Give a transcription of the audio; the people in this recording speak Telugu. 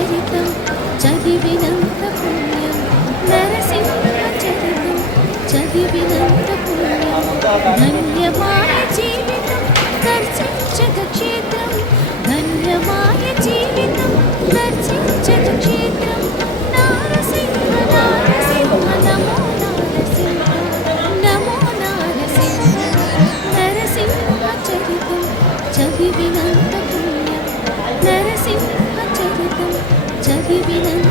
చరితం చదివినంత పుణ్యం. నరసింహ చరితం చదివినంత పుణ్యం. ధన్యమాయ జీవితం దర్శించక క్షేత్రం. ధన్యమాయ జీవితం దర్శించక క్షేత్రం. నారసింహ నారసింహ నమో నారసింహ నమో నారసింహ. నరసింహ చరితం చదివినంత పుణ్యం. నరసింహ చరితం చదివినంత